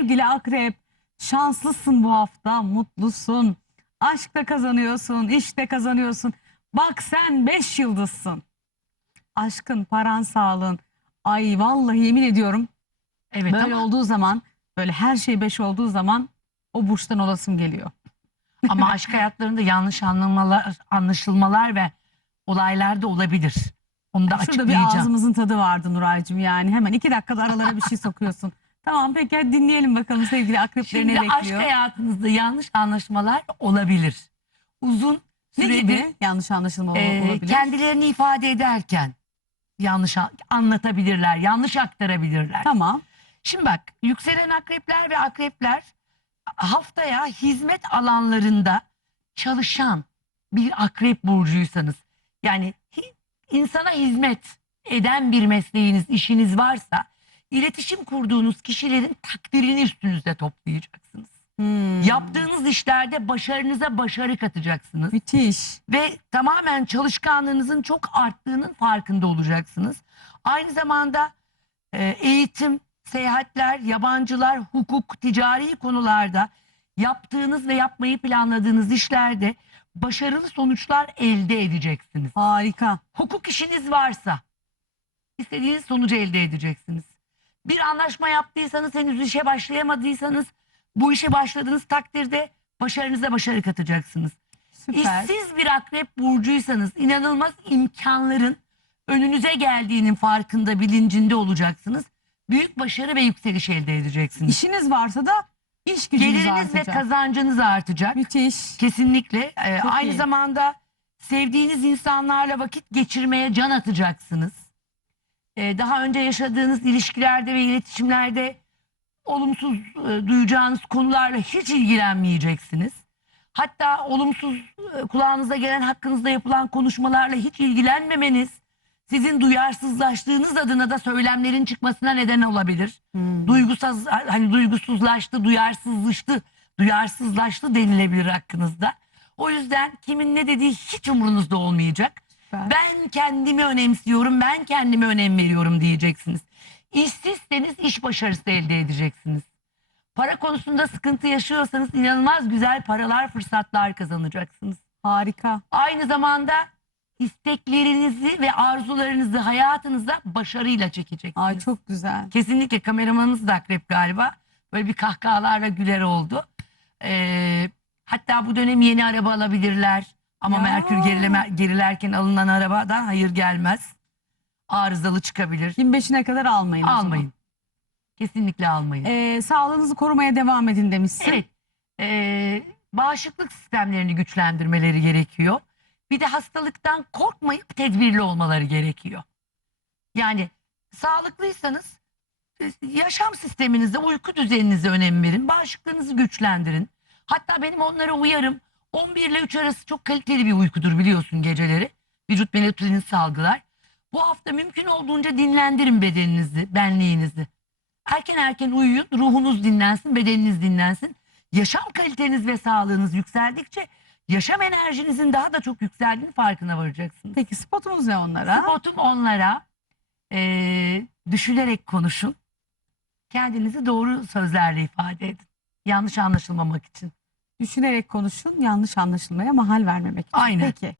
Sevgili akrep, şanslısın bu hafta, mutlusun. Aşkta kazanıyorsun, işte kazanıyorsun. Bak sen beş yıldızsın. Aşkın, paran, sağlığın. Ay vallahi yemin ediyorum Evet böyle ama, olduğu zaman, böyle her şey beş olduğu zaman o burçtan olasım geliyor. ama aşk hayatlarında yanlış anlamalar, anlaşılmalar ve olaylar da olabilir. Onu da Şurada bir açıklayacağım. ağzımızın tadı vardı Nuray'cığım yani. Hemen iki dakikada aralara bir şey sokuyorsun. Tamam peki hadi dinleyelim bakalım sevgili akrepleri Şimdi ne aşk bekliyor? hayatınızda yanlış anlaşmalar olabilir. Uzun Ne gibi yanlış anlaşılma e, olabilir? kendilerini ifade ederken yanlış anlatabilirler, yanlış aktarabilirler. Tamam. Şimdi bak yükselen akrepler ve akrepler haftaya hizmet alanlarında çalışan bir akrep burcuysanız yani hi- insana hizmet eden bir mesleğiniz, işiniz varsa iletişim kurduğunuz kişilerin takdirini üstünüzde toplayacaksınız. Hmm. Yaptığınız işlerde başarınıza başarı katacaksınız Müthiş. ve tamamen çalışkanlığınızın çok arttığının farkında olacaksınız. Aynı zamanda e, eğitim, seyahatler, yabancılar, hukuk, ticari konularda yaptığınız ve yapmayı planladığınız işlerde başarılı sonuçlar elde edeceksiniz. Harika. Hukuk işiniz varsa istediğiniz sonucu elde edeceksiniz. Bir anlaşma yaptıysanız henüz işe başlayamadıysanız bu işe başladığınız takdirde başarınıza başarı katacaksınız. Süper. İşsiz bir akrep burcuysanız inanılmaz imkanların önünüze geldiğinin farkında bilincinde olacaksınız. Büyük başarı ve yükseliş elde edeceksiniz. İşiniz varsa da iş gücünüz Geliriniz ve artacak. kazancınız artacak. Müthiş. Kesinlikle. Ee, Çok aynı iyi. zamanda sevdiğiniz insanlarla vakit geçirmeye can atacaksınız. Ee, daha önce yaşadığınız ilişkilerde ve iletişimlerde olumsuz e, duyacağınız konularla hiç ilgilenmeyeceksiniz. Hatta olumsuz e, kulağınıza gelen hakkınızda yapılan konuşmalarla hiç ilgilenmemeniz sizin duyarsızlaştığınız adına da söylemlerin çıkmasına neden olabilir Hmm. duygusuz hani duygusuzlaştı, duyarsızlaştı, duyarsızlaştı denilebilir hakkınızda. O yüzden kimin ne dediği hiç umurunuzda olmayacak. Ben kendimi önemsiyorum, ben kendime önem veriyorum diyeceksiniz. İşsizseniz iş başarısı elde edeceksiniz. Para konusunda sıkıntı yaşıyorsanız inanılmaz güzel paralar, fırsatlar kazanacaksınız. Harika. Aynı zamanda isteklerinizi ve arzularınızı hayatınıza başarıyla çekeceksiniz. Ay çok güzel. Kesinlikle kameramanınız da akrep galiba. Böyle bir kahkahalarla güler oldu. Ee, hatta bu dönem yeni araba alabilirler. Ama Ya. Merkür gerileme, gerilerken alınan arabadan hayır gelmez. Arızalı çıkabilir. 25'ine kadar almayın. o zaman. Almayın. Kesinlikle almayın. Ee, sağlığınızı korumaya devam edin demişsin. Evet. Ee, bağışıklık sistemlerini güçlendirmeleri gerekiyor. Bir de hastalıktan korkmayıp tedbirli olmaları gerekiyor. Yani sağlıklıysanız e, yaşam sisteminize, uyku düzeninize önem verin. Bağışıklığınızı güçlendirin. Hatta benim onlara uyarım. 11 ile 3 arası çok kaliteli bir uykudur biliyorsun geceleri. Vücut melatonin salgılar. Bu hafta mümkün olduğunca dinlendirin bedeninizi, benliğinizi. Erken erken uyuyun, ruhunuz dinlensin, bedeniniz dinlensin. Yaşam kaliteniz ve sağlığınız yükseldikçe yaşam enerjinizin daha da çok yükseldiğini farkına varacaksınız. Peki spotunuz ne onlara? Spotum onlara eee, düşünerek konuşun. Kendinizi doğru sözlerle ifade edin. Yanlış anlaşılmamak için. Düşünerek konuşun, yanlış anlaşılmaya mahal vermemek. Aynen. Peki.